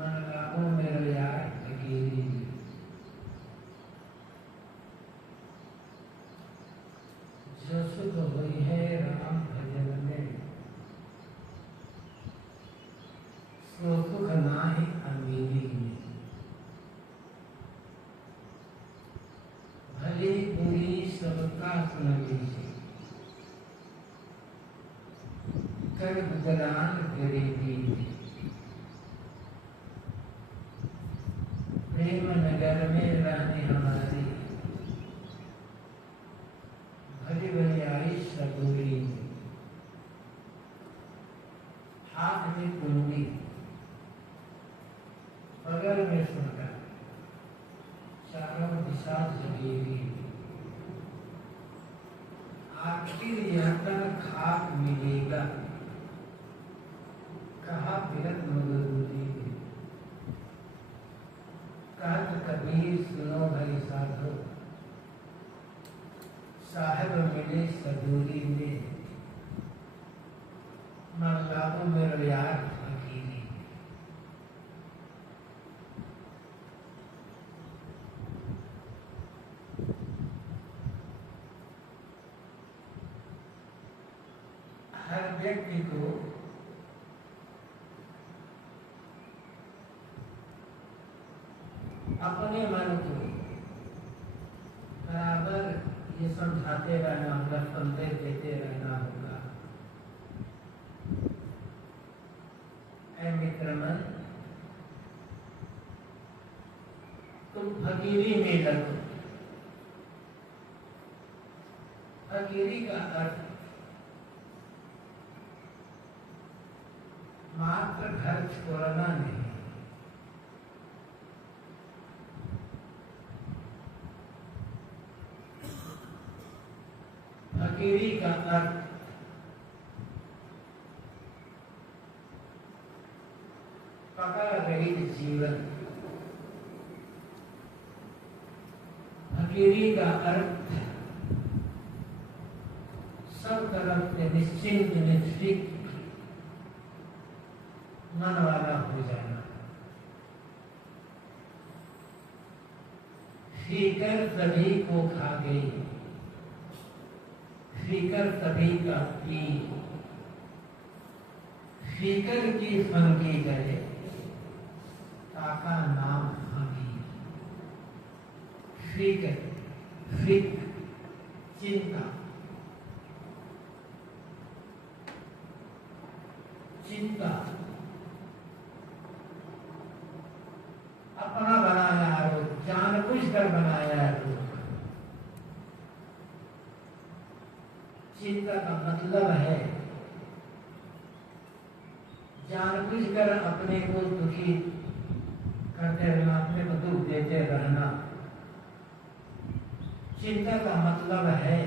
मन लागो मेरे यार फकीरी, जो सुख हुई है राम भजन में, सो सुख नाही अमीरी में। भली बुरी सबका सुन लीजिए, कर गुजरान गरीबी में। प्रेम नगर में रहने हमारी, भली भली आई सबूरी में। हाथ में कुंडी, बगल में सुनता, चारों दिशा जगेगी। आखिर यतन खाक मिलेगा, कहा बिरत मगरूरी में। कहत कबीर सुनो भाई साधो, साहेब मिले सदूरी में। मन लागो मेरे यार फकीरी। हर व्यक्ति को अपने मन को बराबर ये समझाते रहना होगा, संदेश देते रहना होगा। ऐ मित्र मन, तुम फकीरी में लगो। फकीरी का अर्थ मात्र घर छोड़ना नहीं, फकीरी का अर्थ पकड़ रही जीवन। फकीरी का अर्थ सब तरफ से निश्चिंत निश्चित मन वाला हो जाना। फिकर सभी को खा गई, फिकर सभी का पी। फिकर की फंकी गए, ताका नाम हमी। फिकर, फिक, चिंता, चिंता अपना बनाया रोग, जानबूझकर बनाया रोग। चिंता का मतलब है जानबूझकर अपने को दुखी करते रहना, अपने को दुख देते रहना। चिंता का मतलब है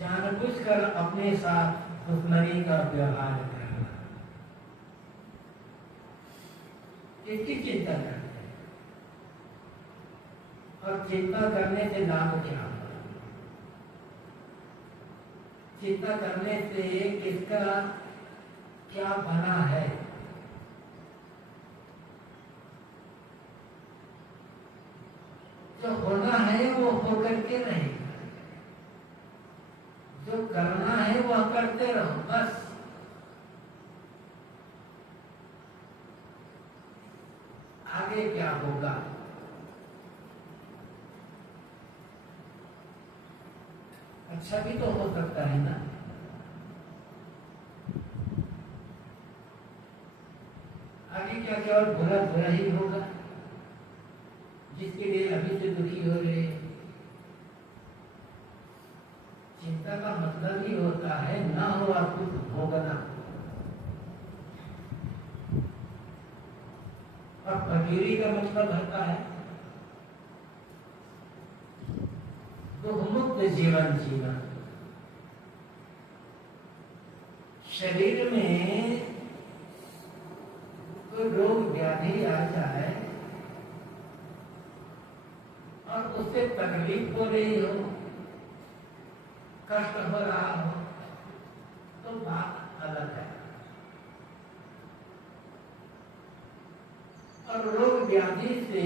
जानबूझकर अपने साथ दुश्मनी का व्यवहार करना। इसकी चिंता करते हैं, और चिंता करने से लाभ क्या होगा? चिंता करने से किसका क्या बना है? जो होना है वो होकर के रहेगा, जो करना है वह करते रहो बस। आगे क्या होगा अच्छा भी तो हो सकता है ना। आगे क्या केवल बुरा बुरा ही होगा, जिसके लिए अभी से दुखी हो रहे। चिंता का मतलब ही होता है ना हो और कुछ भोगना। और फकीरी का मतलब होता है दुखमुक्त जीवन जीना। शरीर में कोई रोग व्याधि आ जाए और उससे तकलीफ हो रही हो, कष्ट हो रहा हो, तो बात अलग है। और रोग व्याधि से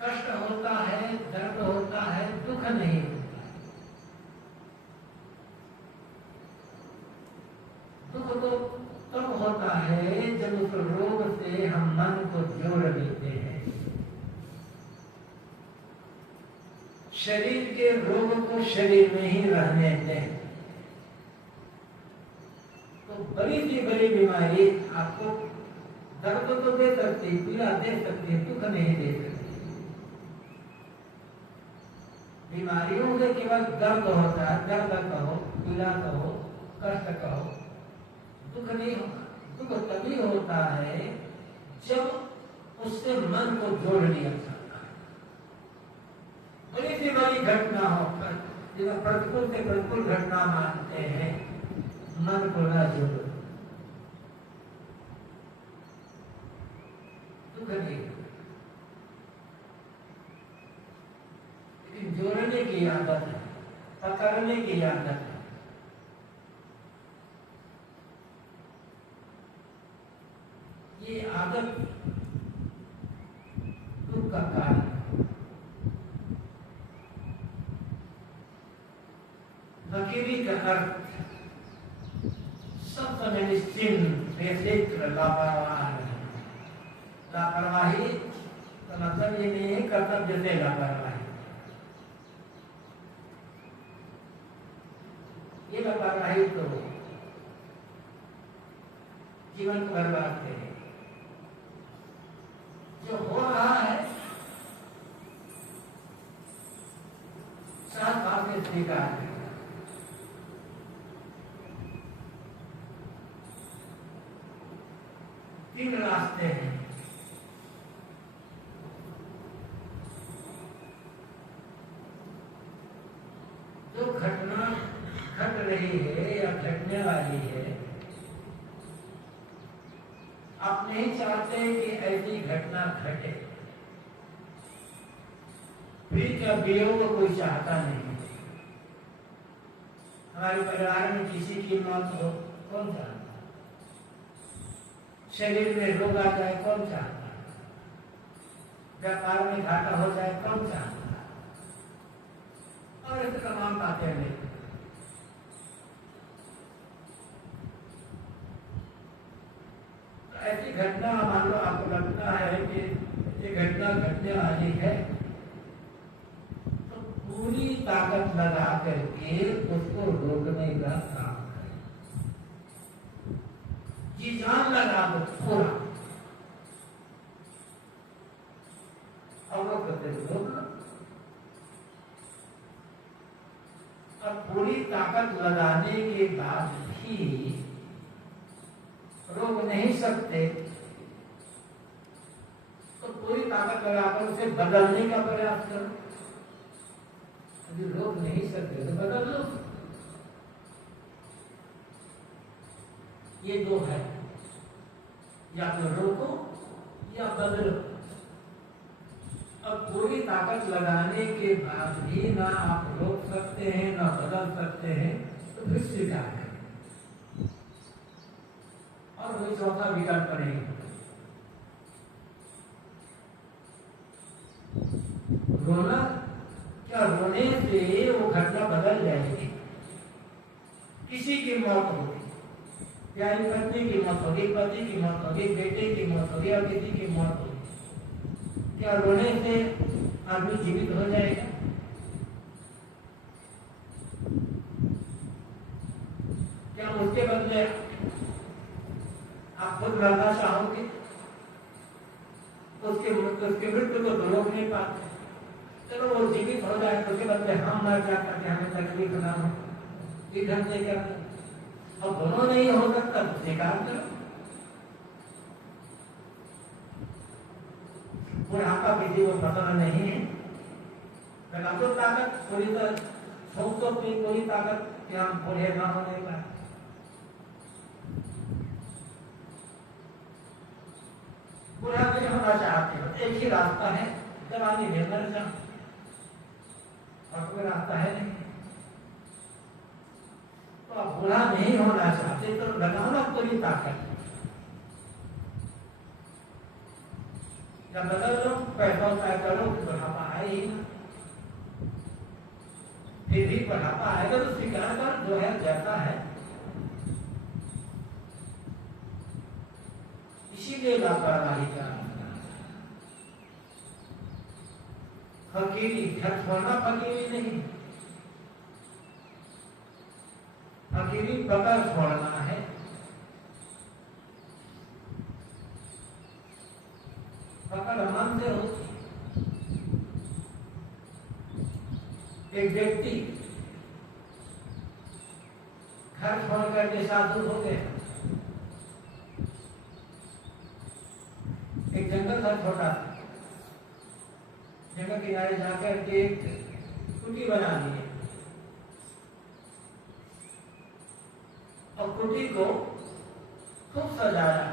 कष्ट होता है, दर्द होता है, दुख नहीं होता है। दुख तो तब होता है जब उस रोग से हम मन को जोड़ लेते हैं। शरीर के रोग को शरीर में ही रहने दें तो बड़ी सी बड़ी बीमारी आपको दर्द तो दे सकती, पीड़ा दे सकती है, दुख नहीं दे सकती। बीमारियों से केवल दर्द होता है, दर्द कहो, पीड़ा कहो, कष्ट कहो, दुख नहीं होता। दुख तभी होता है जब उससे मन को जोड़ लिया जाता है। बड़ी सी बड़ी घटना हो, प्रतिकूल से प्रतिकूल घटना मानते हैं, मन को न जोड़ो, दुख नहीं। लेकिन जोड़ने की आदत है, पकड़ने की आदत है। ये आदत दुख का कारण है। फकीरी का अर्थ सब समय निश्चिंत, बेफिक्र, लापरवाह है। लापरवाही तो मतलब ये नहीं है कर्तव्य से लापरवाही। ये लापरवाही तो जीवन को बर्बाद करे। जो हो रहा है साथ भाव में स्वीकार है। तीन रास्ते हैं। जो घटना घट रही है या घटने वाली है, आप नहीं चाहते कि ऐसी घटना घटे। प्रीति का वियोग कोई चाहता नहीं। हमारे परिवार में किसी की मौत हो, कौन चाहता? शरीर में रोग आ जाए, कौन चाहता? व्यापार में घाटा हो जाए, कौन चाहता? और इस तमाम बातें नहीं। तो ऐसी घटना मान लो आपको लगता है कि ये घटना घटने वाली है, तो पूरी ताकत लगा करके उसको रोकने का काम करें। जी जान लगा दो पूरा, और वो करते रोकना। अब पूरी ताकत लगाने के बाद भी रोक नहीं सकते, तो पूरी ताकत लगाकर उसे बदलने का प्रयास करो। यदि रोक नहीं सकते तो बदल लो। ये दो है, या तो रोको या बदलो। अब पूरी ताकत लगाने के बाद भी ना आप रोक सकते हैं ना बदल सकते हैं, तो फिर स्वीकार करें। और कोई चौथा विकल्प नहीं। रोना, क्या रोने से वो घटना बदल जाएगी? किसी की मौत होगी, प्यारी पत्नी की मौत होगी, पति की मौत होगी, बेटे की मौत होगी, और किसी की मौत होगी, क्या रोने से आदमी जीवित हो जाएगा? क्या उसके बदले आप खुद मरना चाहोगे? उसके मृत्यु को तो रोक नहीं पाते। चलो वो जीवित हो जाए, उसके बदले हम मर जाकर के हमें तकलीफ ना हो, इधर से क्या? अब दोनों नहीं हो सकता तो स्वीकार करो। बुढ़ापा किसी को पसंद नहीं है, लगा दो ताकत पूरी तरह, छोड़ दो पूरी ताकत कि हम बूढ़े ना होने का। बुढ़ा नहीं होना चाहते हो, एक ही रास्ता है, जवानी में मर जाओ, और कोई रास्ता है नहीं। तो आप बुढ़ा नहीं होना चाहते तो लगाओ ना पूरी ताकत। या बदल लो, पैसा उपाय करो, बढ़ापा आए ही ना। फिर भी बढ़ापा आएगा तो स्वीकार कर, जो है जैसा है। इसीलिए लापरवाही का फकीरी, घर छोड़ना फकीरी नहीं, फकीरी पकड़ छोड़ना है। पकड़ मन से होती। एक व्यक्ति घर छोड़ करके साधु हो गए। एक जंगल था छोटा, जंगल किनारे जाकर के एक कुटी बना ली और कुटी को खूब सजाया।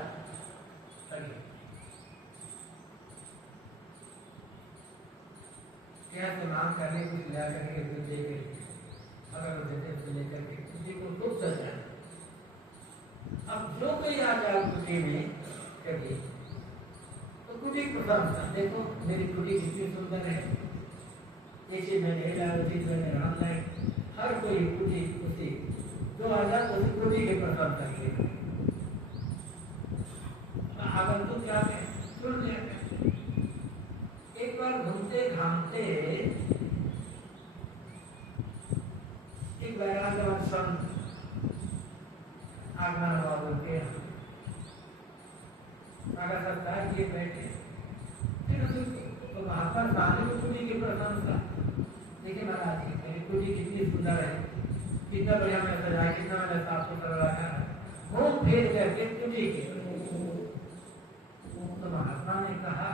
स्नान करने कुछ लिया करके कुछ लेकर, अगर देते तो लेकर के कुटी को खूब सजाया। अब जो कोई आ जाए कुटी में कभी तो कुटी पसंद था, देखो मेरी कुटी कितनी सुंदर है, ये चीज मैंने लाया, चीज मैंने राम लाए। हर कोई कुटी कुटी जो आ जाए उस कुटी के पसंद करके आगंतुक क्या है सुन लिया। एक बार घूमते घामते एक वैराग्यवान संत आगमन हुआ बोलते हैं, अगर सरकार किए बैठे। फिर तो महात्मा गांधी को कुटी की प्रशंसा, देखिए महाराज जी मेरी कुटी कितनी सुंदर है, कितना बढ़िया मैं सजाया, कितना मैंने साफ सुथरा रखा है, घूम फिर करके कुटी के। तो महात्मा ने कहा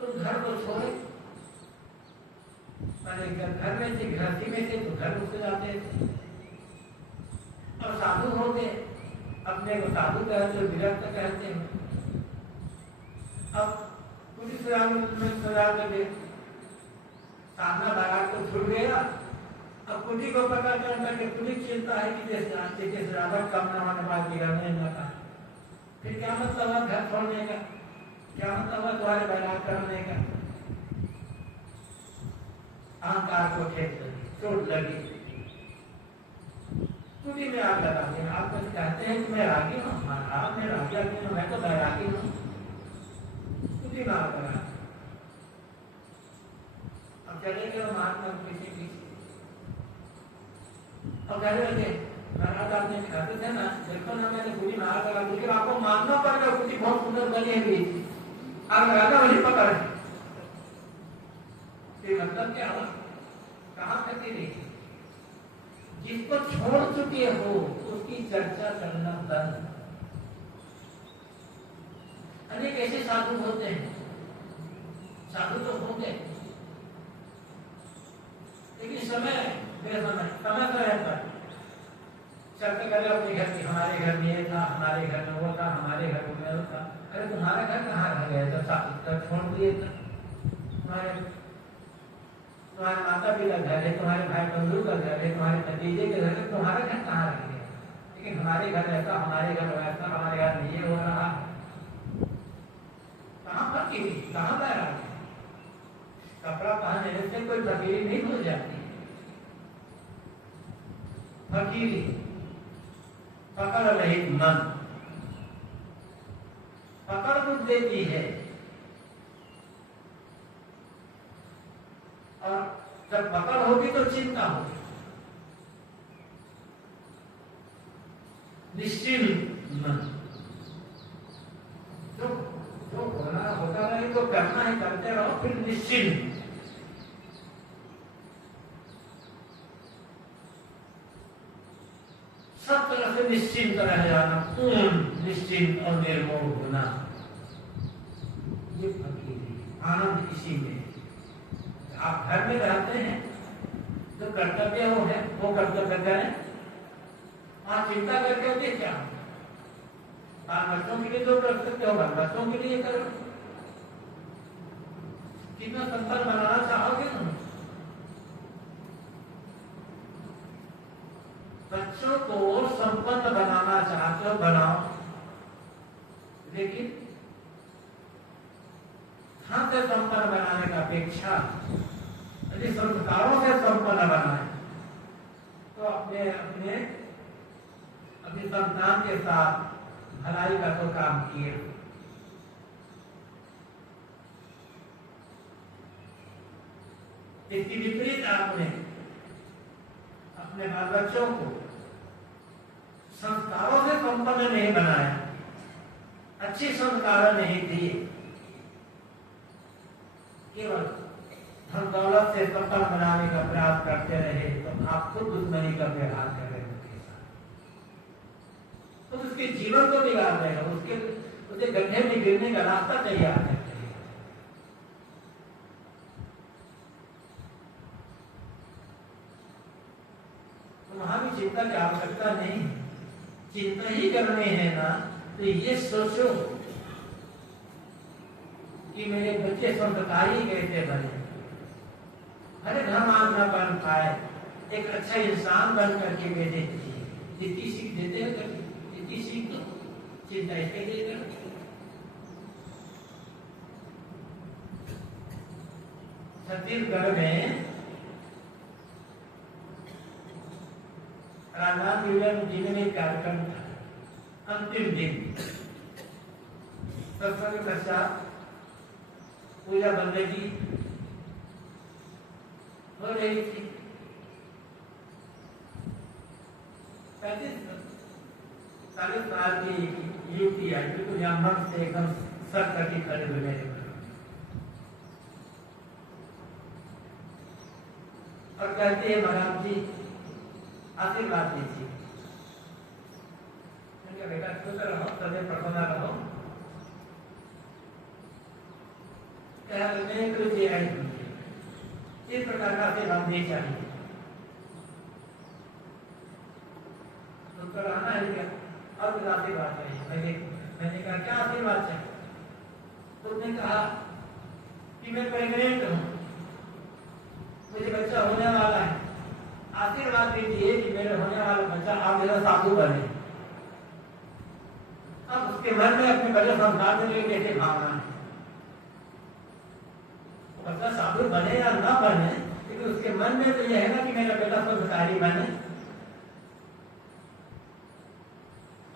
तुम घर को छोड़े, घर में से गृहस्थी में से तो घर घुस जाते थे और साधु हो गए, अपने को साधु कहते हो, विरक्त कहते हैं। अब पुलिस सजा में साधना लगा तो छूट गया। अब कुटी को पकड़ करके पुलिस चिंता है कि जैसे ज्यादा कम न होने बाद बिगड़ने लगा। फिर क्या मतलब है घर छोड़ने का, क्या मतलब है तुम्हारे बैराग करने का। अहंकार को ठेक लगी, चोट लगी, कुटी में आग लगा दिया। आप कुछ कहते हैं कि मैं रागी हूँ, आप मैं रागी हूँ, मैं तो बैरागी हूँ, कुटी में आग लगा। अब चले गए महात्मा पीछे पीछे और कहने लगे महाराज आपने कहते थे ना, देखो ना मैंने कुटी में आग लगा दी, आपको मानना पड़ेगा कुटी बहुत सुंदर बनी है, आग लगाना वही पकड़ है। मतलब क्या हुआ, कहाँ करती नहीं, जिसको छोड़ चुके हो उसकी चर्चा करना बंद। अनेक ऐसे साधु होते हैं, साधु तो होंगे लेकिन समय पर चर्चा करे अपने घर की, हमारे घर में ये था, हमारे घर में वो था, हमारे घर में वो था। अरे तुम्हारा घर कहाँ रह गया था, छोड़ दिए था। तुम्हारे माता पिता का घर है, तुम्हारे भाई बंधु का घर है, तुम्हारे भतीजे के घर है, तुम्हारा घर कहाँ रह गया। लेकिन हमारे घर ऐसा, हमारे घर वैसा, हमारे घर में ये हो रहा। कहाँ फकीरी, कहाँ बैराग। कपड़ा पहनने से कोई फकीरी नहीं हो जाती। फकीरी पकड़ रहित मन पकड़ कुछ देती है, और जब पकड़ होगी तो चिंता होगी। निश्चिंत मन, जो होना होता रहे तो करना है, करते रहो, फिर निश्चिंत। सब तरह से निश्चिंत रह जाना, पूर्ण निश्चिंत और निर्मोह होना, ये फकीरी। आनंद इसी में। आप घर में रहते हैं, जो कर्तव्य हो है वो कर्तव्य करें, आप चिंता करके होते क्या, आप बच्चों के लिए जो कर सकते हो बच्चों के लिए करो। कितना संपन्न बनाना चाहोगे ना, बच्चों को संपन्न बनाना चाहते हो बनाओ, लेकिन धन से संपन्न बनाने का अपेक्षा यदि संस्कारों से संपन्न बनाए तो अपने अपने अपनी संतान के साथ भलाई का तो काम किए। इसकी विपरीत आपने अपने बाल बच्चों को संस्कारों से संपन्न नहीं बनाया, अच्छी संस्कार नहीं दिए, केवल धन दौलत से संपन्न बनाने का प्रयास करते रहे तो आप खुद दुश्मनी का व्यवहार कर रहे उनके साथ, तो उसके जीवन को बिगाड़ रहे हो, उसे गड्ढे में गिरने का रास्ता तैयार करते हैं। तो वहां भी चिंता की आवश्यकता नहीं, चिंता ही करने है ना तो ये सोचो कि मेरे बच्चे संस्कारी कैसे बने, अरे धर्म ना बन पाए, एक अच्छा इंसान बन करके बेटे जितनी सीख देते हैं जितनी सीख दो, चिंता इसके लिए करो। छत्तीसगढ़ में राजनाथ जी ने एक कार्यक्रम था, अंतिम दिन सत्संग के पश्चात पूजा बंदगी हो रही थी। 40 साल की युवती आई, बिल्कुल यहाँ से एकदम सर कटी खड़े हुए मेरे और कहते हैं महाराज जी आशीर्वाद दीजिए। बेटा खुश रहो, सदैव प्रसन्न रहो। गुरु जी आई इस प्रकार का आशीर्वाद नहीं चाहिए, तो रहना है क्या और कुछ आशीर्वाद चाहिए। मैंने कहा क्या आशीर्वाद चाहिए? तो उसने कहा कि मैं प्रेग्नेंट हूँ, मुझे बच्चा होने वाला है, आशीर्वाद दीजिए कि मेरे होने वाला बच्चा आप मेरा साधु बने। अब उसके मन में अपने बड़े संसार से लिए कैसे भावना है, बच्चा साधु बने या ना बने, लेकिन उसके मन में तो यह है ना कि मेरा बेटा संस्कारी बने।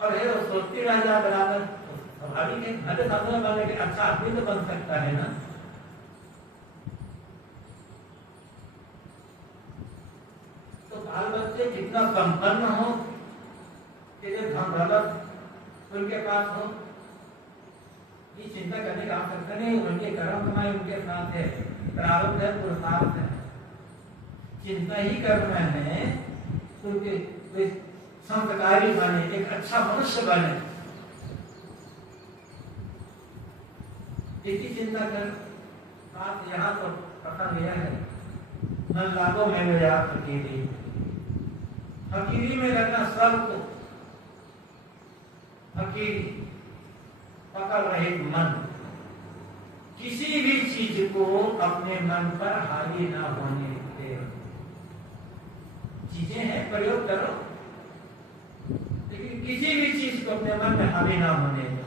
और है वो सोचती रह जाए बराबर, स्वाभाविक है, भले साधु बनने के अच्छा आदमी तो बन सकता है ना। बाल बच्चे जितना संपन्न हो, जितने धन दौलत उनके पास हो, ये चिंता करने की आवश्यकता नहीं। उनके कर्म कमाई उनके साथ है, प्रारब्ध है, पुरुषार्थ है। चिंता ही करना है उनके संस्कारी बने, एक अच्छा मनुष्य बने, इसकी चिंता कर। बात यहाँ तो पता गया है, मन लागो में गया फकीरी, फकीरी में रहना सबको, फकीरी पकड़ रहे मन, किसी भी चीज को अपने मन पर हावी ना होने दे। चीजें हैं प्रयोग करो, लेकिन किसी भी चीज को अपने मन में हावी ना होने दो।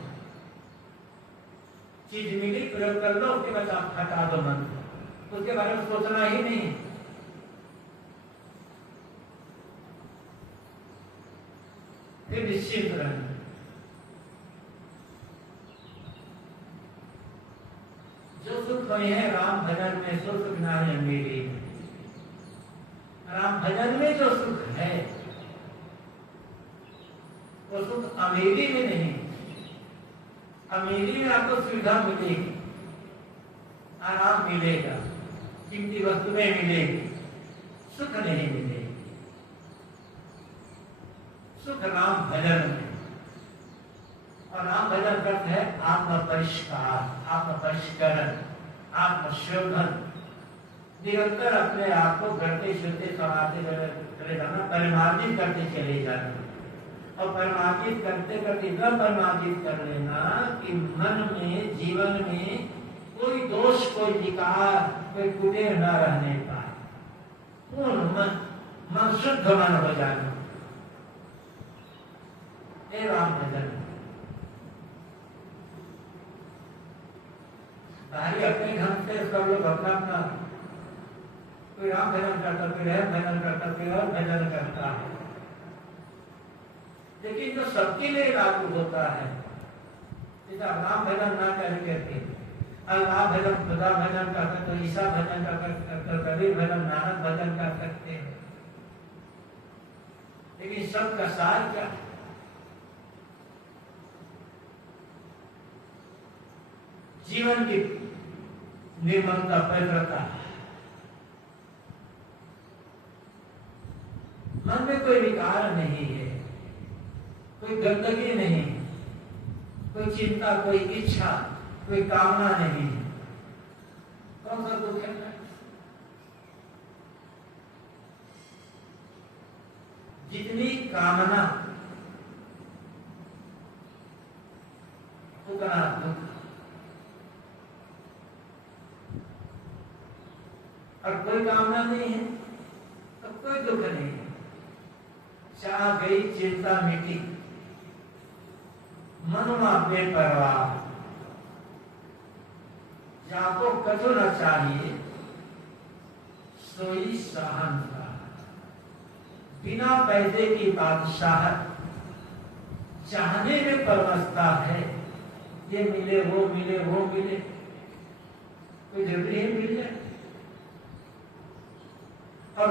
चीज मिली प्रयोग कर लो, उसके बाद आप हटा दो मन, उसके बारे में सोचना ही नहीं। फिर निश्चित रहना। जो सुख हुए हैं राम भजन में, सो सुख नारी अमीरी में। राम भजन में जो सुख है वो सुख अमीरी में नहीं। अमीरी में आपको सुविधा मिलेगी, आराम मिलेगा, कीमती वस्तुएं मिलेगी, सुख नहीं मिलेगी। सुख राम भजन में, और राम भजन करते है आत्म परिष्कार, आत्म परिष्करण, आत्मशोधन। निरंतर अपने आप को घटते शुद्धते समाते चले जाना, परिमार्जित करते चले जाना। और परिमार्जित करते करते इतना परिमार्जित कर लेना कि मन में, जीवन में कोई दोष, कोई विकार, कोई कुटेर न रहने पाए। पूर्ण मन शुद्ध मन हो जाना, हे राम भजन। बाहरी अपने से सब लोग अपना अपना, कोई राम भजन करता, कोई राम भजन करता, कोई और भजन करता है, लेकिन जो सबके लिए लागू होता है, जैसा राम भजन ना करके अल्लाह भजन, खुदा भजन कर सकते हो, ईसा भजन कर सकते हो, कबीर भजन, नानक भजन कर सकते हो, लेकिन सबका सार क्या है? जीवन की निर्मलता, पवित्रता, मन में कोई विकार नहीं है, कोई गंदगी नहीं, कोई चिंता, कोई इच्छा, कोई कामना नहीं, कौन सा दुख है? जितनी कामना उतना दुख, और कोई कामना नहीं है तो कोई दुख नहीं है। चाह गई चिंता मिटी, मनुमा बेपरवाह, जाको कछु न चाहिए सोई शहंशाह, बिना पैसे की बादशाह, चाहने में परवसता है, ये मिले वो मिले वो मिले, कोई जरूरी है मिल जाए, और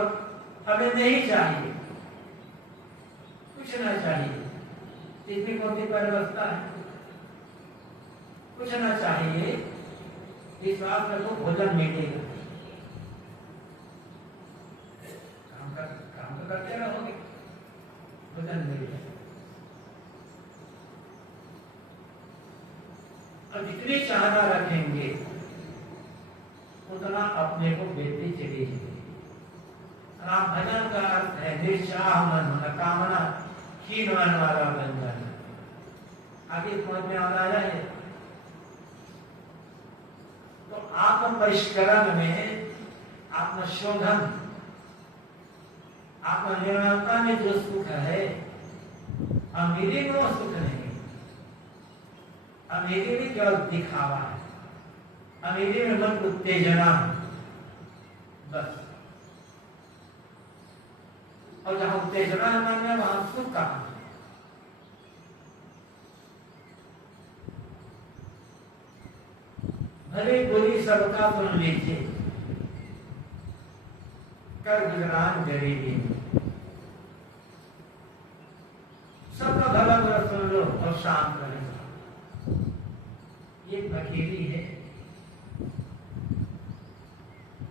हमें नहीं चाहिए, कुछ ना चाहिए, इसमें कौन सी परवस्था है? कुछ ना चाहिए, इस बात का तो भोजन मिलेगा, काम तो करते रहोगे, भोजन मिलेगा। और जितनी चाहना रखेंगे उतना अपने को बेचती चली जाएगी। राम भजन का अर्थ है निश्चाह मन होना, कामना हीन मन वाला बन जाना। आगे समझ में आ रहा है? तो आत्म परिष्करण में, आत्मशोधन, आत्मनिर्मलता में जो सुख है, अमीरी में वो सुख नहीं। अमीरी में केवल दिखावा है, अमीरी में मन उत्तेजना है बस। और जहां उत्तेजना है मन में, वहां सुख कहां? भले बुरी सबका सुन लीजिए, कर गुजरान गरीबी, सबका भला बुरा सुन लो और शांत रहेगा। ये फकीरी है।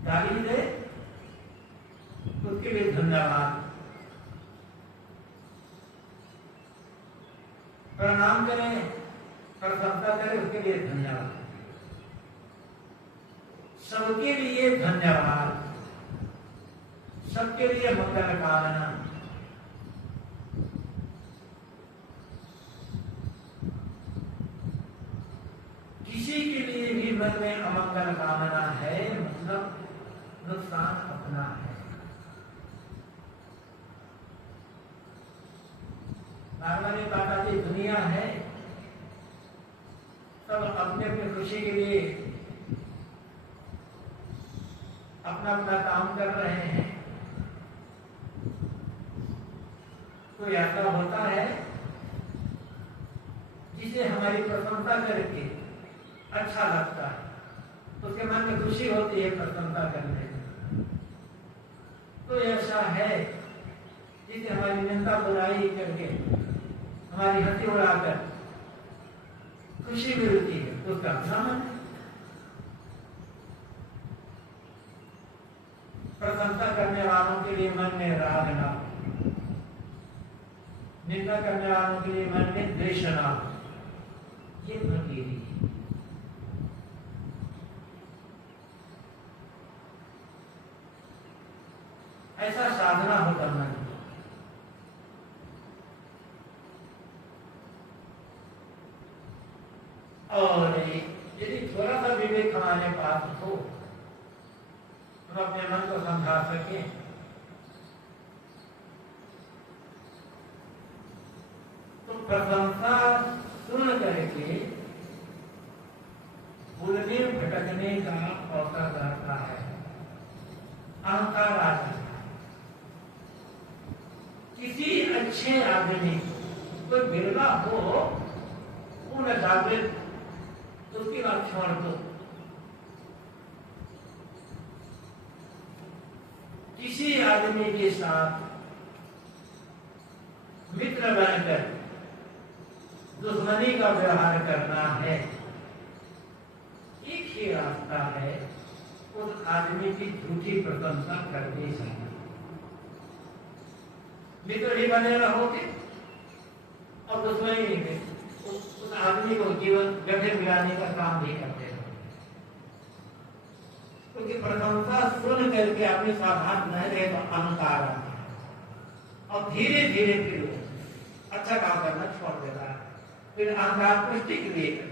गाली दे उसके लिए धन्यवाद, प्रणाम करें, प्रशंसा करें, उसके लिए धन्यवाद, सबके लिए धन्यवाद, सबके लिए मंगल कामना। किसी के लिए भी मन में अमंगल कामना है, मतलब नुकसान अपना है। नॉर्मली बात जी, दुनिया है, सब अपने अपने खुशी के लिए अपना अपना काम कर रहे हैं। तो ऐसा होता है जिसे हमारी प्रशंसा करके अच्छा लगता है, उसके मन में खुशी होती है प्रशंसा करने में। तो ऐसा है जिसे हमारी निंदा बुराई करके, हमारी हंसी उड़ाकर खुशी मिलती है, उसका अपना मन है। प्रशंसा करने वालों के लिए मन में राग ना, निंदा करने वालों के लिए मन में द्वेष ना, ये फकीरी है। ऐसा साधना हो करना है। और यदि थोड़ा सा विवेक हमारे पास हो, हम अपने मन को समझा सके, तो प्रशंसा सुन करके भूलने भटकने का अवसर रहता है, अहंकार आ जाता है। किसी अच्छे आदमी कोई बिरला हो पूर्ण जागृत, तो उसकी बात छोड़ दो। किसी आदमी के साथ मित्र बनकर दुश्मनी का व्यवहार करना है, एक ही रास्ता है, उस आदमी की झूठी प्रशंसा करनी चाहिए। मित्र भी बने रहोगे और दुश्मनी नहीं, उस आदमी को जीवन गड्ढे मिलाने का काम भी करते रहोगे। क्योंकि प्रशंसा सुन करके अपने सावधान न रहे तो अहंकार आता है और धीरे धीरे फिर अच्छा काम करना छोड़ देता है, फिर अहंकार पुष्टि के लिए करता है।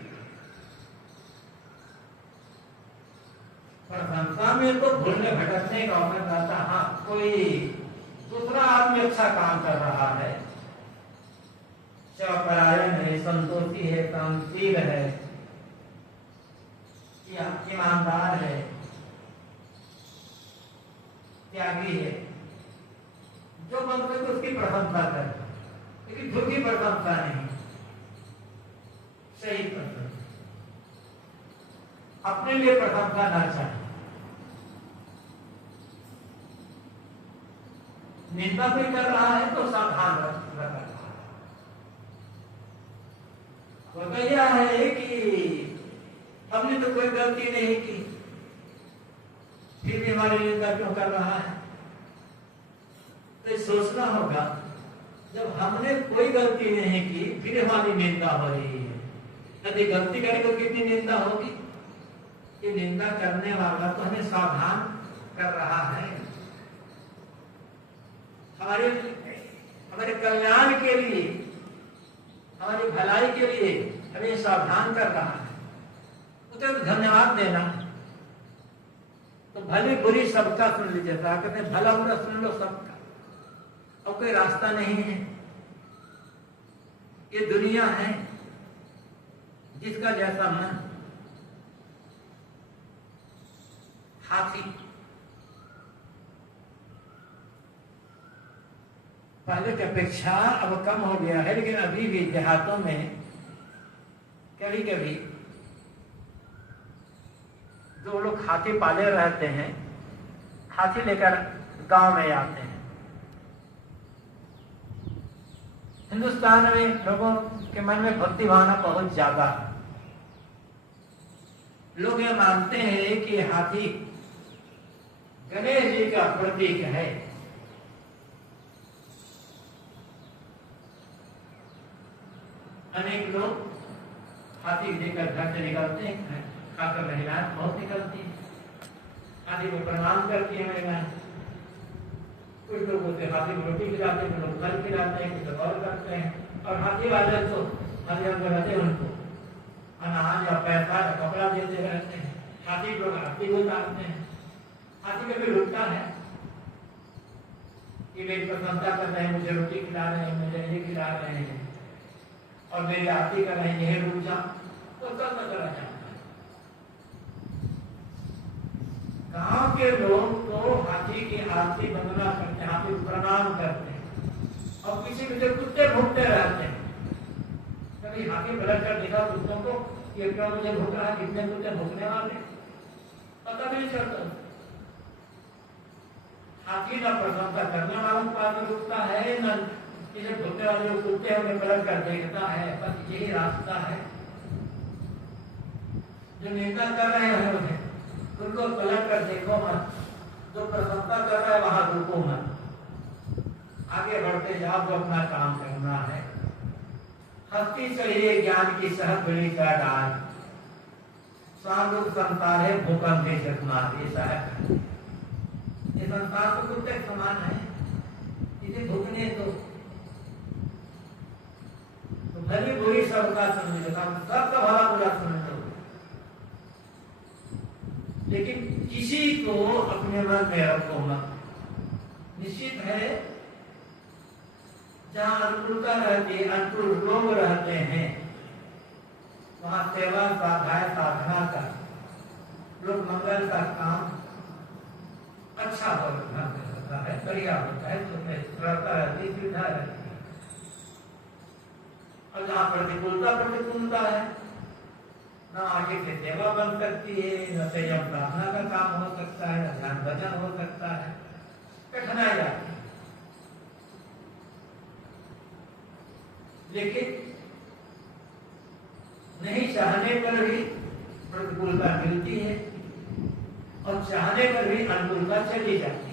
प्रशंसा में तो भूलने भटकने का अवसर रहता। हाँ, कोई दूसरा आदमी अच्छा काम कर रहा है, परायण है, संतोषी है, संशील है, या ईमानदार है, त्यागी है, जो मन से उसकी प्रशंसा करे, लेकिन झूठी प्रशंसा नहीं, सही प्रशंसा, अपने लिए प्रशंसा ना चाहे। निंदा भी कर रहा है तो सावधान रखना है। वो यह है कि हमने तो कोई गलती नहीं की, फिर भी हमारी निंदा क्यों कर रहा है? तो सोचना होगा, जब हमने कोई गलती नहीं की फिर हमारी निंदा हो रही है, यदि गलती करें तो कितनी निंदा होगी? ये निंदा करने वाला तो हमें सावधान कर रहा है, हमारे कल्याण के लिए, हमारी भलाई के लिए हमें सावधान कर रहा है। उसे तो धन्यवाद देना। तो भली बुरी सबका सुन लीजिए, कहते हैं भला बुरा सुन लो सबका, और कोई रास्ता नहीं है। ये दुनिया है, जिसका जैसा मन। हाथी पहले की अपेक्षा अब कम हो गया है, लेकिन अभी भी देहातों में कभी कभी जो लोग हाथी पाले रहते हैं, हाथी लेकर गांव में आते हैं। हिंदुस्तान में लोगों के मन में भक्ति भावना बहुत ज्यादा है। लोग ये मानते हैं कि हाथी गणेश जी का प्रतीक है। अनेक लोग हाथी लेकर घर से निकलते हैं, खाकर महिलाएं बहुत निकलती हैं, हाथी को प्रणाम करती है महिलाएं। कुछ लोग उसे हाथी को रोटी खिलाते हैं, कुछ लोग फल खिलाते हैं, कुछ और करते हैं। और हाथी वाले तो हाथी हम रहते हैं, उनको अनाज या पैसा या कपड़ा देते रहते हैं। हाथी लोग हाथी को उतारते हैं। हाथी कभी रुकता है कि मेरी प्रशंसा कर रहे हैं, मुझे रोटी खिला रहे हैं, मुझे ये खिला रहे हैं और मेरी आरती कर रहे हैं, यही रुक जाओ, तो कब तक चला जाता है। गांव के लोग तो हाथी की आरती वंदना करते हैं, हाथी को प्रणाम करते हैं और किसी पीछे कुत्ते भूखते रहते हैं। कभी हाथी पलट कर देखा कुत्तों को, ये क्या मुझे भूख रहा है, कितने कुत्ते भूखने वाले, पता नहीं चलता। हाथी ना प्रशंसा करने वालों के पास रुकता है, न इसे भूखने वाले लोग कुत्ते हमें पलट कर देखता है। बस यही रास्ता है। जो निंदा कर रहे हैं उनको पलट कर देखो मत, जो प्रशंसा कर रहा है वहां रुको मत, आगे बढ़ते जाओ, तो अपना काम करना है। हस्ती चाहिए ज्ञान की सहज बड़ी का डाल, सांग संसार है भूकंप ऐसा है। ये संसार तो कुत्ते के समान है, इसे भूखने तो भली बुरी सबका सुन लो, सबका भला बुरा सुन लो, लेकिन किसी को अपने मन में रखो मत। निश्चित है जहां अनुकूलता रहती है, अनुकूल लोग रहते हैं, वहां सेवा स्वाध्याय साधना का लोग मंगल का काम अच्छा होता है, बढ़िया होता है, तो रहता रहती सुविधा रहती है। और जहाँ प्रतिकूलता है, न आगे से सेवा बन सकती है, न संयम प्रार्थना का काम हो सकता है, न ध्यान भजन हो सकता है, कठिनाई आती है। लेकिन नहीं चाहने पर भी प्रतिकूलता मिलती है और चाहने पर भी अनुकूलता चली जाती है।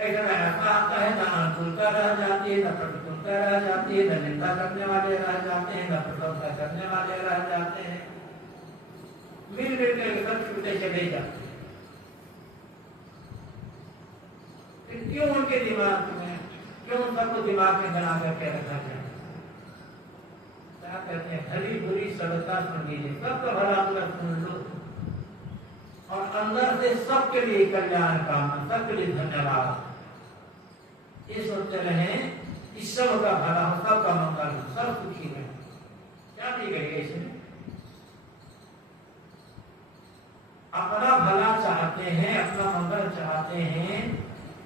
ऐसा आता है, न अनुकूलता रह जाती है, न प्रतिकूलता रह जाती है, न निंदा करने वाले रह जाते हैं, न प्रशंसा करने वाले रह जाते हैं, मिलजुल कर सब छूटे चले जाते हैं। क्यों उनके दिमाग में, क्यों सबको दिमाग में बना करके रखा जाए? क्या कहते हैं, भली बुरी सबका सुन लीजिए, सबका भला बुरा सुन लो और अंदर से सबके लिए कल्याण कामना, सबके लिए धन्यवाद, ये सोचते रहे कि सबका भला हो, सबका मंगल हो, सब सुखी रहे। क्या दी गई है इसमें? अपना भला चाहते हैं, अपना मंगल चाहते हैं,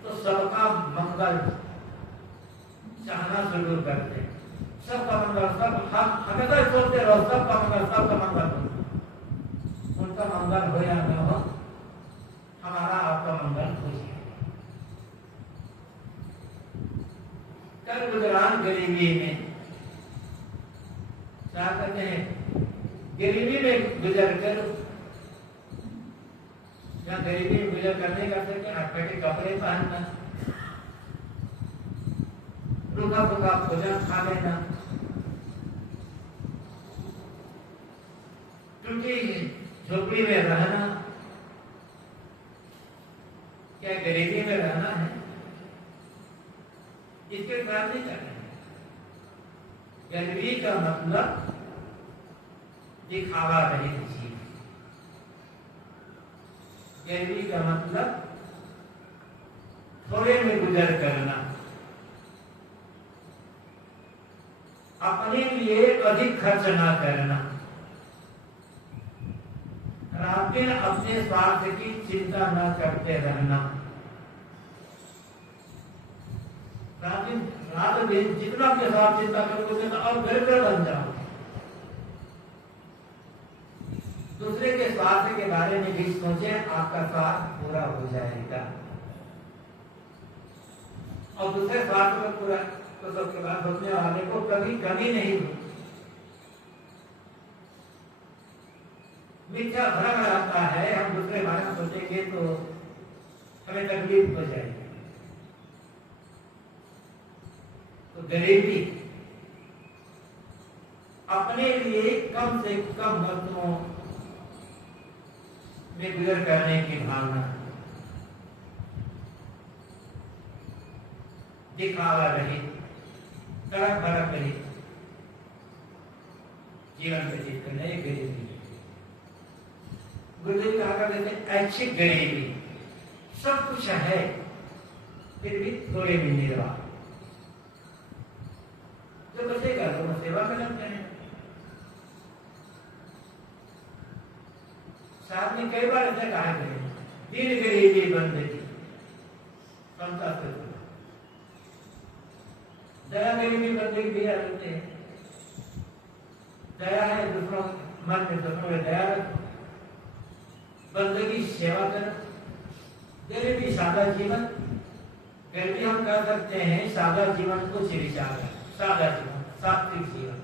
तो सबका मंगल चाहना जरूर करते हैं। सबका मंगल, सब हम हमेशा सोचते रहो सबका मंगल, सबका मंगल। उनका मंगल हो या न हो, हमारा आपका मंगल हो जाए। कर गुजरान गरीबी में, क्या कहते हैं, गरीबी में गुजर कर, या गरीबी में गुजर करने का हटपटे कपड़े पहनना, रूखा फूका भोजन खा लेना, टूटी झोपड़ी में रहना, क्या गरीबी में रहना है? इसके साथ नहीं करना है। गरीबी का मतलब दिखावा रहित जीवन, गरीबी का मतलब थोड़े में गुजर करना, अपने लिए अधिक खर्च ना करना, रात दिन अपने स्वार्थ की चिंता न करते रहना, रात दिन जितना अपने स्वार्थ चिंता करोगे तो और गरीब बन जाओ। दूसरे के स्वार्थ के बारे में भी सोचे, आपका स्वार्थ पूरा हो जाएगा और दूसरे स्वार्थ में पूरा तो सबके बाद होने वाले को कभी कमी नहीं हो। मिथ्या भ्रम रहता है, हम दूसरे बारे में सोचेंगे तो हमें तकलीफ हो जाएगी। तो गरीबी अपने लिए कम से कम वस्तुओं में गुजर करने की भावना, दिखावा रहित, तड़क भड़क रहित जीवन व्यतीत करना, ये गरीबी। गुरुदेव कहा करते थे ऐच्छिक गरीबी, सब कुछ है फिर भी थोड़े में निर्वाह। जो बचेगा तो वो सेवा में लगते हैं। साहब ने कई बार ऐसा कहा है, दीन गरीबी बंदगी, समता से दया गरीबी बंदगी भी रहते हैं। दया है दूसरों मन में, दूसरों में दया रखो, बंदगी सेवा करो। गरीबी सादा जीवन, गरीबी हम कह सकते हैं सादा जीवन उच्च विचार है, सादा जीवन, सात्विक जीवन।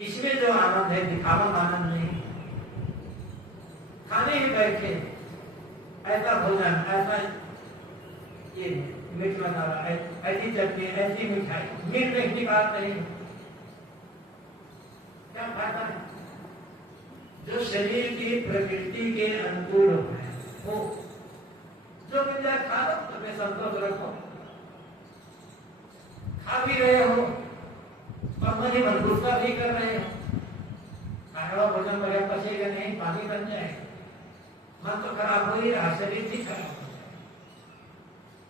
इसमें जो आनंद है दिखावा आनंद नहीं। खाने ही बैठे ऐसा भोजन, ऐसा ये मीठ मसाला, ऐसी चटनी, ऐसी मिठाई, मीठ में की बात नहीं, क्या फायदा है? जो शरीर की प्रकृति के अनुकूल है वो जो मिल जाए खा लो, तुम्हें संतोष रखो। खा भी रहे हो और मन ही मन गुस्सा भी कर रहे हो, खाने वाला भोजन बढ़िया पचेगा नहीं, पानी बन जाएगा, मन तो खराब हो ही रहा, शरीर भी खराब हो जाए।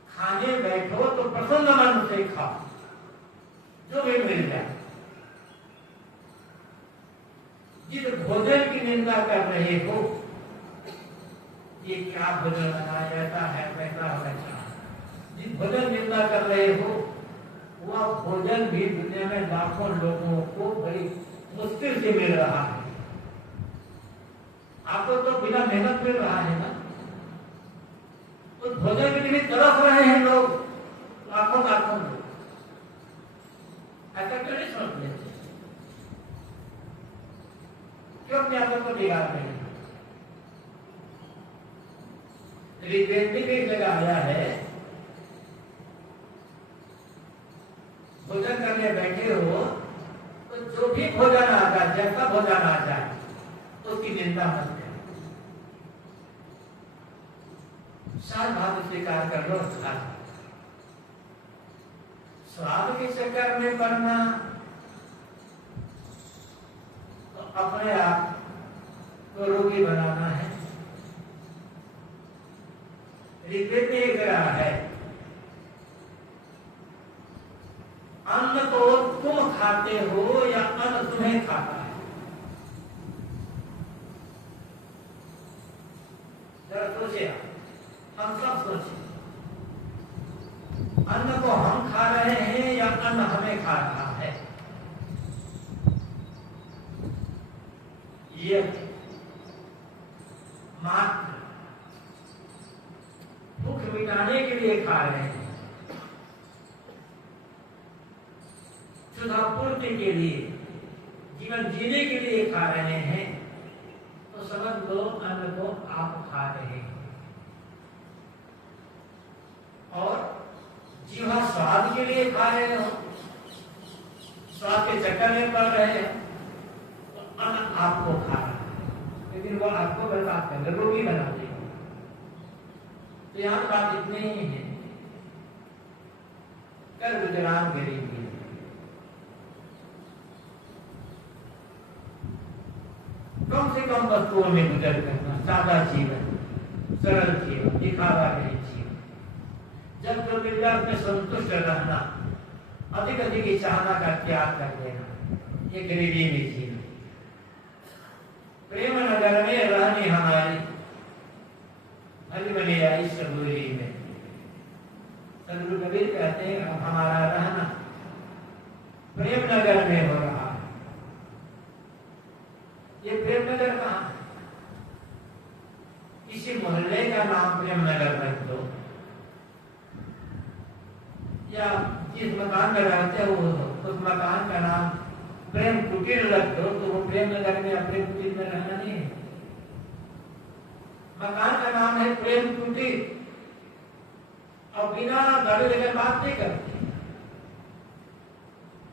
खाने बैठो तो प्रसन्न मन से खाओ, जो भी मिल जाए। निंदा कर रहे हो, ये क्या भोजन बनाया जाता है, वैसा वैसा, जिस भोजन निंदा कर रहे हो वह भोजन भी दुनिया में लाखों लोगों को बड़ी मुश्किल से मिल रहा है। आपको तो बिना मेहनत मिल रहा है ना, उस भोजन के लिए तरस रहे हैं लोग, लाखों लाखों लोग। ऐसा क्यों नहीं समझ लेते? क्यों अपने आप को बिगाड़ रहे हैं? ऋग्वेद में भी जगह आया है, भोजन करने बैठे हो तो जो भी भोजन आ जाए, जैसा भोजन आ जाए उसकी निंदा मत करो, साथ भाव स्वीकार कर लो। स्वाद के चक्कर में पड़ना तो अपने आप को रोगी बनाना है। ऋग्वेद में एक रहा है, अन्न तो तुम खाते हो या अन्न तुम्हें खाता है। जरा सोचिए, हम सब सोचिए, अन्न को हम खा रहे हैं या अन्न हमें खा रहा है? ये मात्र भूख मिटाने के लिए खा रहे हैं, पूर्ति के लिए, जीवन जीने के लिए खा रहे हैं, तो समझ लो अन्न को आप खा रहे हैं। और जीवा स्वाद के लिए खा रहे हो, स्वाद के चक्कर में पड़ रहे हो, तो अन्न आपको खा रहा है, लेकिन वो आपको बर्बाद कर रोगी बना देगा। तो यहाँ बात इतनी ही है, कर गुजरान गरीबी, कम से कम वस्तुओं में गुजर करना, सादा जीवन, सरल जीवन, दिखावा नहीं जीवन। जब जो मिल जाए उसमें संतुष्ट रहना, अधिक अधिक चाहना का त्याग कर देना, ये गरीबी में जीवन। प्रेम नगर में रहनी हमारी हरि बनी आई सबूरी में। सदगुरु कबीर कहते हैं हमारा रहना प्रेम नगर में हो रहा है। ये प्रेम नगर कहाँ है? किसी मोहल्ले का नाम प्रेम नगर रख दो, या जिस मकान में रहते हो उस मकान का नाम प्रेम कुटीर रख दो, तो वो प्रेम नगर में या प्रेम कुटीर में रहना नहीं है। मकान का नाम है प्रेम कुटीर, और बिना गाड़ी लेकर बात नहीं करते।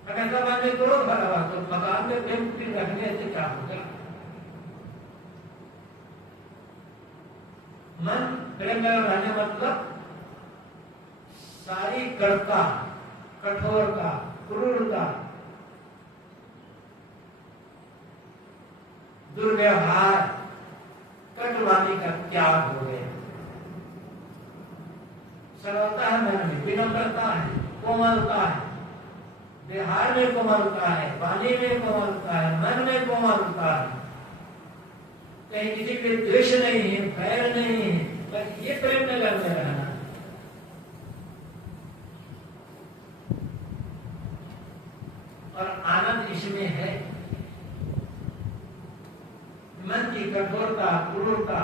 अगर सब आदमी क्रोध भरा हुआ तो मकान में प्रेम कुटीर रखने से क्या होगा? मन प्रेम नगर रहने मतलब सारी कड़ता, कठोरता, क्रूरता, दुर्व्यवहार, कटवाणी का त्याग हो गया। सरलता है मन में, विनम्रता है, कोमलता है, व्यवहार में कोमलता है, वाणी में कोमलता है, मन में कोमलता है, कहीं किसी के द्वेष नहीं है, बैर नहीं है, बस ये प्रेम नगर में रहना। और आनंद इसमें है, मन की कठोरता, क्रूरता,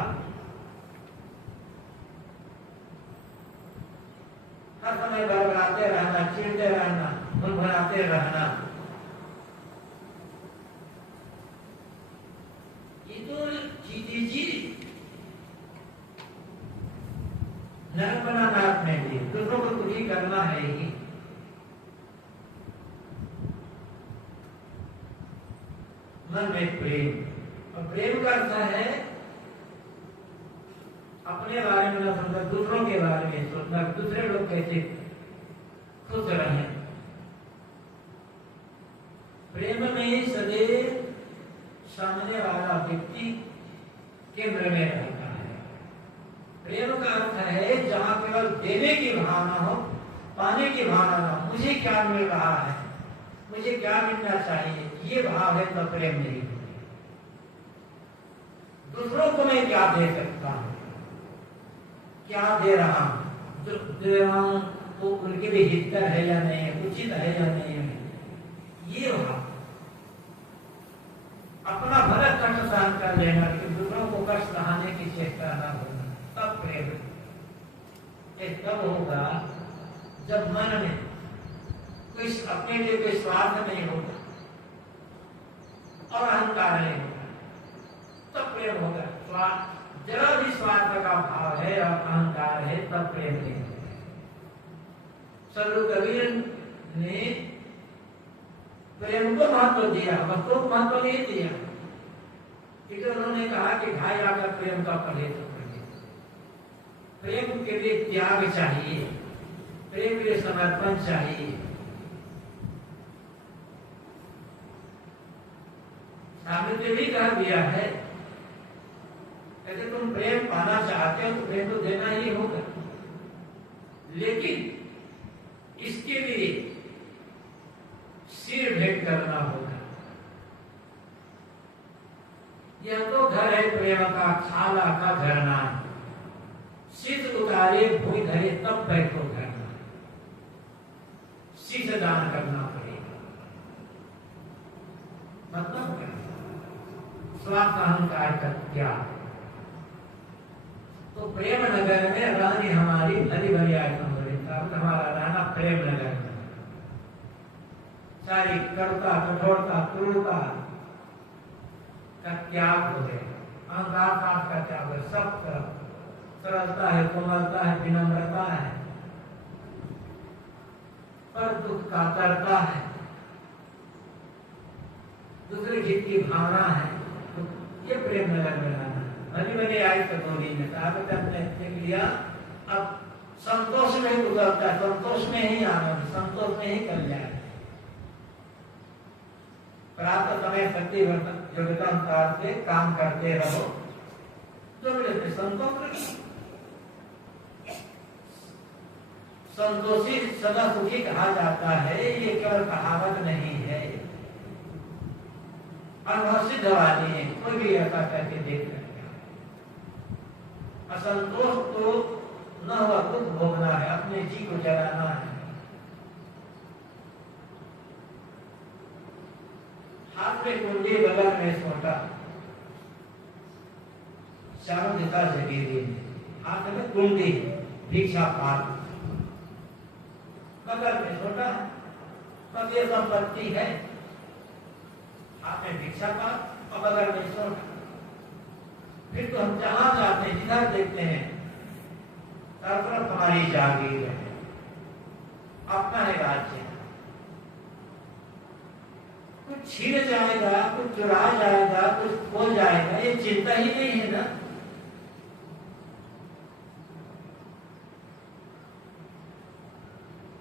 हर समय बड़बड़ाते रहना, चिढ़ते रहना, भुनभुनाते रहना, ये तो जी नरक बना नाक में भी दूसरों को दुखी करना है ही। मन में प्रेम, और प्रेम का अर्थ है अपने बारे में ना सोचना, दूसरों के बारे में सोचना, दूसरे लोग कैसे खुश रहें। प्रेम में सदैव सामने वाला व्यक्ति केंद्र में रहता है। प्रेम का अर्थ है जहां केवल देने की भावना हो, पाने की भावना ना, मुझे क्या मिल रहा है, मुझे क्या मिलना चाहिए, ये भाव है तो प्रेम नहीं। दूसरों को मैं क्या दे सकता हूँ, क्या दे रहा हूँ, जो दे रहा हूँ तो उनके भी हितकर है या नहीं है, उचित है या नहीं है, ये भाव। अपना भला कष्ट सहन कर लेना, लेकिन दूसरों को कष्ट सहाने की चेष्टा न होना, तब प्रेम। तब होगा जब मन में कोई अपने लिए कोई स्वार्थ नहीं होगा और अहंकार नहीं होगा, तब प्रेम होगा। स्वार्थ, जरा भी स्वार्थ का भाव है और अहंकार है, तब प्रेम नहीं होगा। सदगुरु कबीर ने प्रेम को महत्व दिया, वस्तु को महत्व नहीं दिया। इसलिए उन्होंने कहा कि भाई आकर प्रेम का पढ़े तो पढ़े। प्रेम के लिए त्याग चाहिए, प्रेम के लिए समर्पण चाहिए। सावित्री भी कहा दिया है, यदि तुम प्रेम पाना चाहते हो तो प्रेम तो देना ही होगा, लेकिन इसके लिए सिर भेंट करना होगा। यह तो घर है प्रेम का, खाला का झरना, शीश उतारे भूमि धरे तब पैर को धरना, शीश दान करना पड़ेगा। मतलब क्या? स्वार्थ अहंकार का त्याग। तो प्रेम नगर में रानी हमारी भली भली आइटम हो रही था, हमारा रहना प्रेम नगर में। सारी कड़ता, कठोरता, क्रूरता का त्याग हो गया, अहंकार का त्याग है, सब तरफ सरलता है, कोमलता है, विनम्रता है, पर दुख कातरता है, दूसरे हित की भावना है। तो ये प्रेम नगर में रहना। भली भली आई कटोरी में साहब ने देख लिया, अब संतोष में ही गुजरता है, संतोष में ही आनंद, संतोष में ही कल्याण। प्रातः समय शक्ति योग्यता अनुसार से काम करते रहो, तो मिलते संतोष। संतोषी सदा सुखी कहा जाता है, ये केवल कहावत नहीं है, अनुभव सिद्ध वाली है। कोई भी ऐसा करके देख सकता है। असंतोष तो न हुआ खुद भोगना है, अपने जी को जलाना है। हाथ में कुंडी, बगल में सोटा, चारों दिशा से गिरी, हाथ में कुंडी, भिक्षा पात्र, बगल में सोटा, बस ये संपत्ति है। हाथ में भिक्षा पात्र और बगल में सोटा। फिर तो हम जहां जाते हैं, जिधर देखते हैं, हर तरफ हमारी जागीर है, अपना है राज्य। कुछ छीन जाएगा, कुछ चुरा जाएगा, कुछ खो जाएगा, ये चिंता ही नहीं है ना।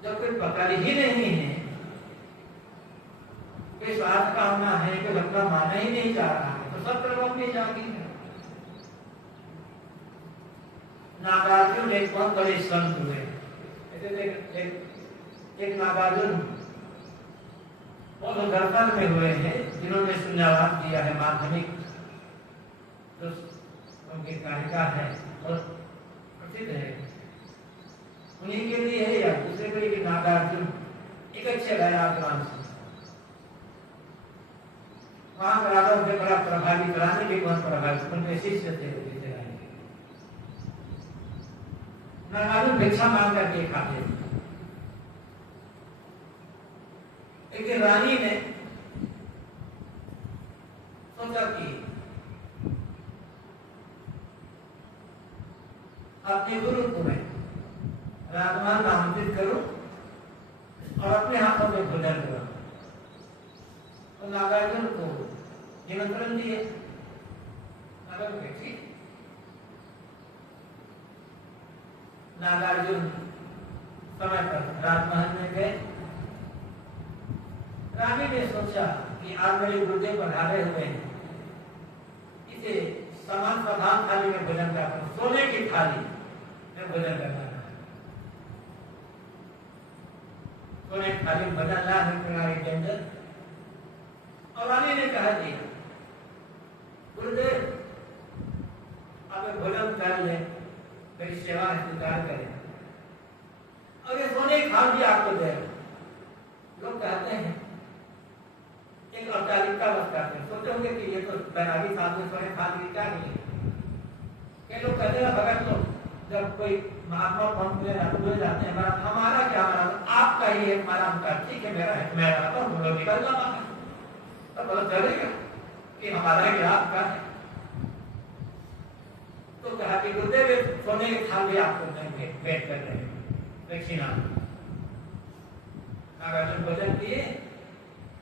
जब कोई पकड़ ही नहीं है, कोई स्वार्थ कामना है, कोई अपना माना ही नहीं जा रहा है, तो सब तरफ अपनी जागीर है। नागार्जुन एक बहुत बड़े संत हुए। एक नागार्जुन वो दर्शन में हुए हैं, जिन्होंने शून्यवाद दिया है, माध्यमिक जो उनकी कारिका है और प्रसिद्ध है, उन्हीं के लिए है या दूसरे को लिए। नागार्जुन एक अच्छे वैराग्यवान से वहां पर राधा उनसे बड़ा प्रभावित, रानी भी बहुत प्रभावित, उनके शिष्य थे। नागार्जुन भिक्षा मांग करके खाते थे। एक दिन रानी ने सोचा कि अपने गुरु को मैं राजमान आमंत्रित करूं और अपने हाथों में भोजन करूं। तो नागार्जुन को निमंत्रण दिए। नागार्जुन समय पर राजमहल में गए। रानी ने सोचा कि आज मेरे गुरुदेव पधारे हुए हैं, इसे समान प्रधान थाली में भोजन करता हूं, सोने की थाली में भोजन करना है। सोने की थाली में भोजन ला के अंदर, और रानी ने कहा दिया, गुरुदेव सेवा स्वीकार करें। और ये सोने की खाल भी आपको दे। लोग कहते हैं एक औपचारिकता बस करते हैं, सोचते होंगे कि ये तो बैरागी साधु सोने खाल की क्या नहीं है। कई लोग कहते हैं भगत लोग जब कोई महात्मा पंथ में जाते हैं, हमारा क्या हमारा आपका ही है, हमारा हमका ठीक है, मेरा है, मैं रहता हूँ, लोग निकल जाता है, तब पता चलेगा कि हमारा क्या आपका है। तो कहा कि गुरुदेव सोने के थाल भी आपको भेंट कर रहे हैं दक्षिणा। नागार्जुन भजन किए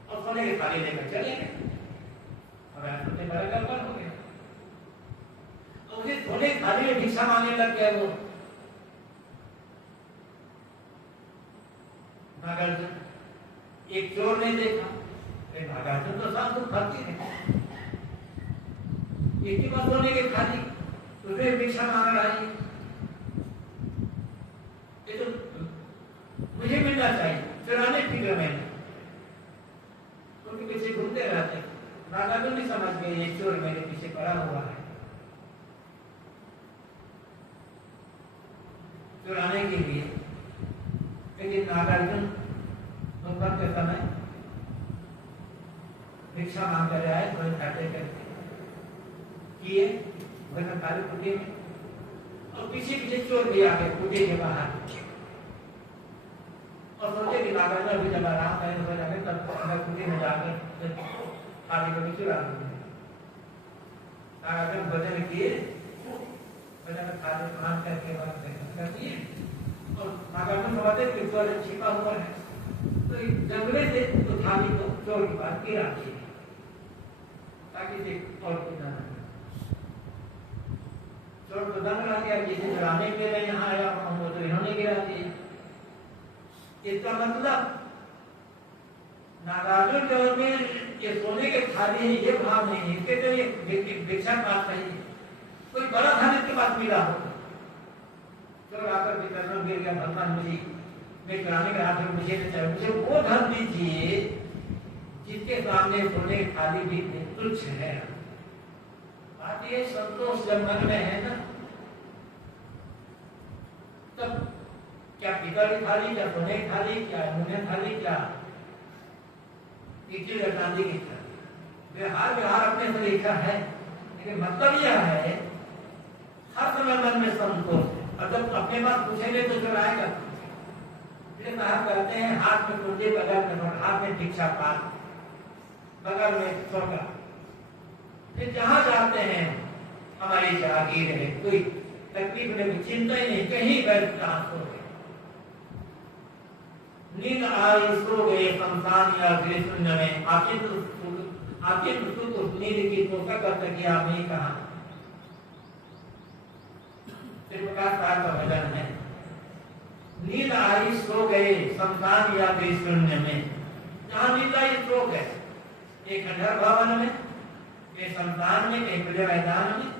और सोने की थाली लेकर चले गए और ऐसे बड़े गड़बड़ हो गए। उसे सोने की थाली में भिक्षा मांगने लग गया वो नागार्जुन। एक चोर ने देखा, नागार्जुन तो सब कुछ खाती है, इसके पास सोने की थाली, तुझे भिक्षा मांग रहा है, ये तो मुझे मिलना चाहिए, चुराने फिक्र में उनके पीछे घूमते रहते। नागार्जुन नहीं समझ गए ये चोर मेरे पीछे पड़ा हुआ है। चुराने के लिए, लेकिन नागार्जुन दोपहर के समय भिक्षा मांग कर आए, थोड़े खर्चे करके किए काली कुटी में, और पीछे पीछे चोर भी आ गए कुटी के बाहर और सोचे कि नागार्जुन भी जब आराम करें तो जाके तब कुटी में जाकर खाली को भी चुरा लेंगे। नागार्जुन भजन किए, भजन खाली स्नान करके कर दिए और नागार्जुन समझते कि चोर छिपा हुआ है, तो जंगले से तो थाली को चोर के पास गिरा दिए ताकि और कुछ ना। चोर तो दंग रह गया, जिसे चुराने के लिए यहाँ आया हमको तो इन्होंने गिरा दिए। इसका मतलब नागार्जुन के में ये सोने के थाली है ये भाव नहीं है, इसके तो ये भिक्षा पास नहीं है, कोई बड़ा धन इसके पास मिला हो। चलो आकर विकर्म गिर गया, भगवान मुझे मैं चुराने का हाथ में मुझे चाहिए, मुझे वो धन दीजिए जिसके सामने सोने की थाली भी तुच्छ है। बात ये संतोष जब मन में है ना, तब क्या पीतल की थाली, क्या सोने की थाली, क्या अमूल्य थाली, क्या चांदी की थाली, व्यवहार अपने से लिखा है, लेकिन मतलब यह है हर समय मन में संतोष है। और जब अपने पास पूछेंगे तो चुराएगा। साहब कहते हैं हाथ में कुंजी, बगल में हाथ में भिक्षा पान, बगल में सोना, फिर जहां जाते हैं हमारी जागीर है, कोई तकलीफ नहीं, चिंता ही नहीं, कहीं बैठ कहां सो गए, नींद आई सो गए शमशान या शून्य में, आखिर सुख नींद की तो किया नहीं कहा। प्रकाश साहब का भजन है, नींद आई सो गए शमशान या शून्य में, जहां नींद आई सो गए, एक खंडहर भवन में, कहीं शमशान में, कहीं खुले मैदान में।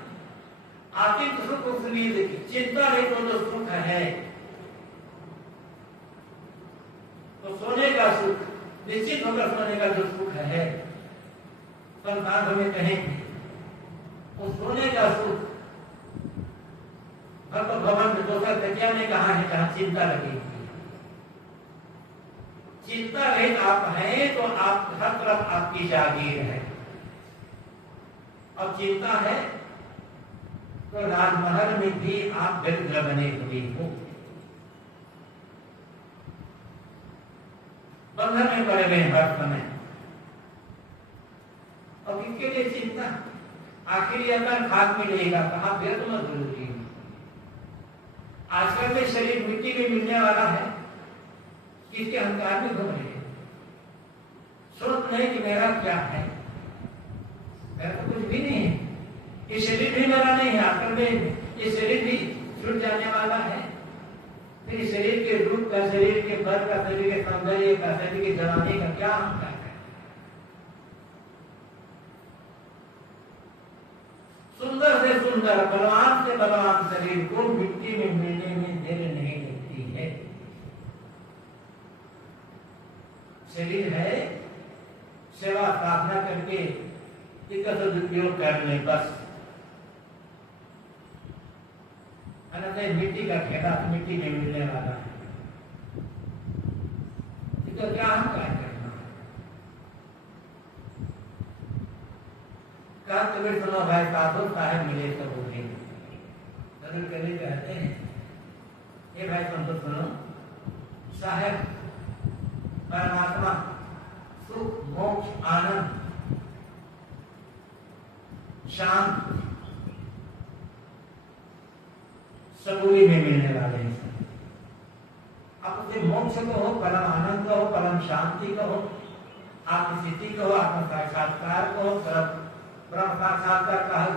आखिर सुख उस नींद की, चिंता नहीं तो सुख है, तो सोने का सुख निश्चित होकर सोने का जो सुख है शमशान में कहीं भी, वो सोने का सुख भवन में दोसर तकिया ने कहा है जहां चिंता लगी। चिंता रहित आप हैं तो आप हर तरफ आपकी जागीर है, और चिंता है तो राजमहल में भी आप दरिद्र बने हुए हो, बंधन में पड़े हुए हर समय। और किसके लिए चिंता? आखिर ये अगर खाक में लेगा कहा फिर तो मत जरूरी। आजकल के शरीर मिट्टी में मिलने वाला है, किसके अहंकार में घूम रहे हैं, सोच नहीं कि मेरा क्या है, मेरा तो कुछ भी नहीं है, ये शरीर भी मेरा नहीं है, आखिर में ये शरीर भी छूट जाने वाला है। फिर शरीर के रूप का, शरीर के बल का, शरीर के सौंदर्य का, शरीर के जलाने का क्या अहंकार है? सुंदर से सुंदर, बलवान से बलवान शरीर को मिट्टी में मिलने में देर नहीं लगती है। शरीर है, सेवा साधना करके इसका सदुपयोग कर ले बस। अनंत मिट्टी का ठेका मिट्टी में मिलने वाला है, तो क्या हम क्या करना है? कहा तो फिर सुनो भाई साधु साहेब मिले तो बोले कभी कहते हैं ये भाई तुम तो सुनो, साहेब परमात्मा सुख मोक्ष आनंद शांत सबूरी में मिलने वाले हैं। आप उसे मोक्ष कहो, परम आनंद कहो, परम शांति कहो, आत्मस्थिति कहो, आत्म साक्षात्कार कहो, ब्रह्म साक्षात्कार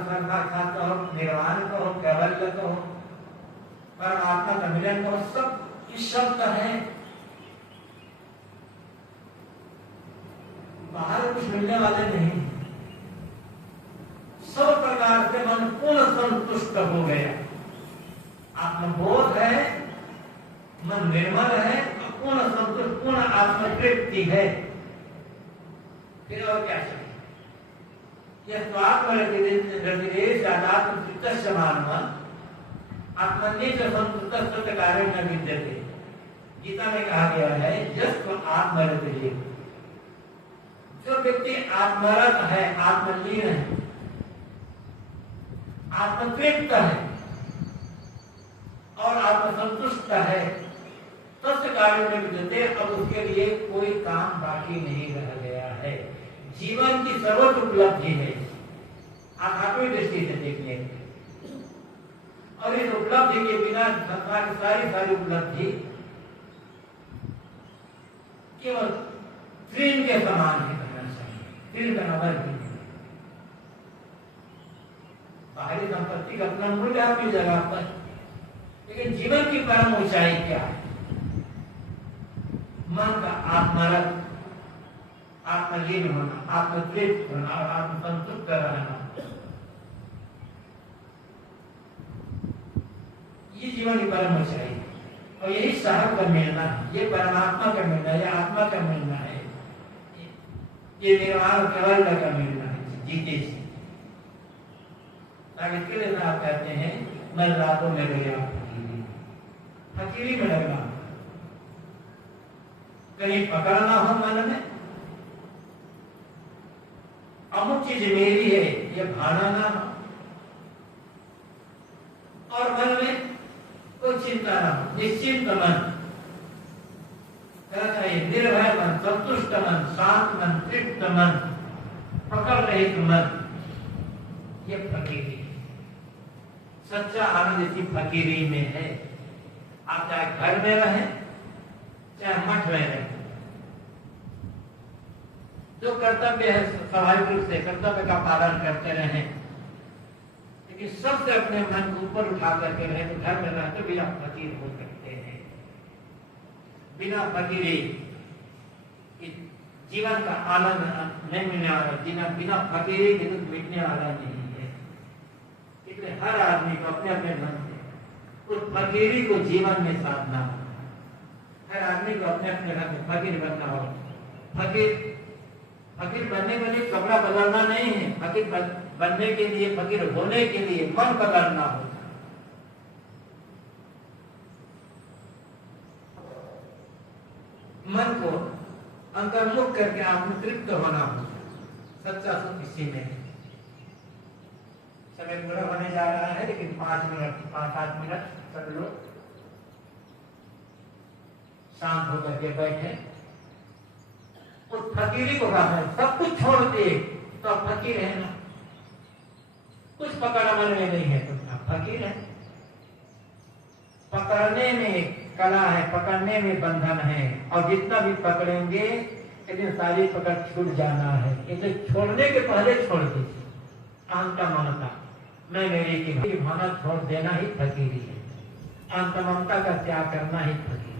कहो, निर्वाण कहो, कैवल्य कहो, परमात्मा का मिलन कहो, सब इस शब्द है। बाहर कुछ मिलने वाले नहीं, सब प्रकार से मन पूर्ण संतुष्ट हो गया। आत्मबोध है, मन निर्मल है, पूर्ण संतुष्ट, पूर्ण आत्मतृप्ति है। फिर और क्या चाहिए? यह तो आत्मरतिरेश आत्मचित्तस्य मानवः आत्मन्येष संतुष्टस्य कार्यं न विद्यते। गीता में कहा गया है यस्तु आत्मरतिरेश, जो व्यक्ति आत्मरत है, आत्मलीन है, आत्मतृप्त है और आत्मसंतुष्ट है, तस्य कार्य में विद्यते। अब उसके लिए कोई काम बाकी नहीं रह गया है। जीवन की सर्वोच्च उपलब्धि है आध्यात्मिक दृष्टि से देखने, और इस उपलब्धि के बिना संसार की सारी उपलब्धि केवल तृण के समान है, कहना चाहिए तृण का नंबर भी। बाहरी संपत्ति का अपना मूल्य आपकी जगह पर, लेकिन जीवन की परम ऊंचाई क्या है? मन का आत्मरत, आत्मलीन होना, आत्मतृप्त होना और आत्मसंतुष्ट रहना, ये जीवन की परम ऊंचाई है। और यही साहब का मिलना है, ये परमात्मा का मिलना है, ये आत्मा का मिलना है, ये निर्वाण केवल का मिलना है जीते से। इसके लिए आप कहते हैं मैं रातों में गया फकीरी में लगना, कहीं पकड़ना हो मन में, अमुक चीज मेरी है ये भाना ना हो, और मन में कोई चिंता ना हो, निश्चिंत मन कहना चाहिए, निर्भय मन, संतुष्ट मन, शांत मन, तृप्त मन, पकड़ रहित मन, ये फकीरी। सच्चा आनंद इसी फकीरी में है। आप चाहे घर में रहें चाहे मठ में रहें, जो कर्तव्य है स्वाभाविक रूप से कर्तव्य का पालन करते रहें, लेकिन सबसे अपने मन को ऊपर उठा करके रहे तो घर में रहते बिना फकीर हो सकते हैं। बिना फकीरी जीवन का आनंद नहीं मिलने वाला, बिना फकीरी के दुख मिटने वाला नहीं है। इसलिए हर आदमी को अपने अपने ढंग से उस फकीरी को जीवन में साधना, हर आदमी को अपने अपने ढंग से फकीर बनना हो। फकीर बनने के लिए कपड़ा बदलना नहीं है, फकीर बनने के लिए, फकीर होने के लिए मन बदलना हो। मन को अंतर्मुख करके आत्मतृप्त होना हो। सच्चा सुख इसी में है। समय पूरा होने जा रहा है, लेकिन 5-7 मिनट सब लोग शांत होकर के बैठे, उस फकीरी को कहा है सब कुछ छोड़ दे तो आप फकीर है ना। कुछ पकड़ा मन में नहीं है तो आप फकीर है। पकड़ने में कला है, पकड़ने में बंधन है, और जितना भी पकड़ेंगे लेकिन सारी पकड़ छूट जाना है। इसे छोड़ने के पहले छोड़ दीजिए। आंता ममता, मैं मेरी की भावना छोड़ देना ही फकीरी है। अंत ममता का त्याग करना ही फकीरी।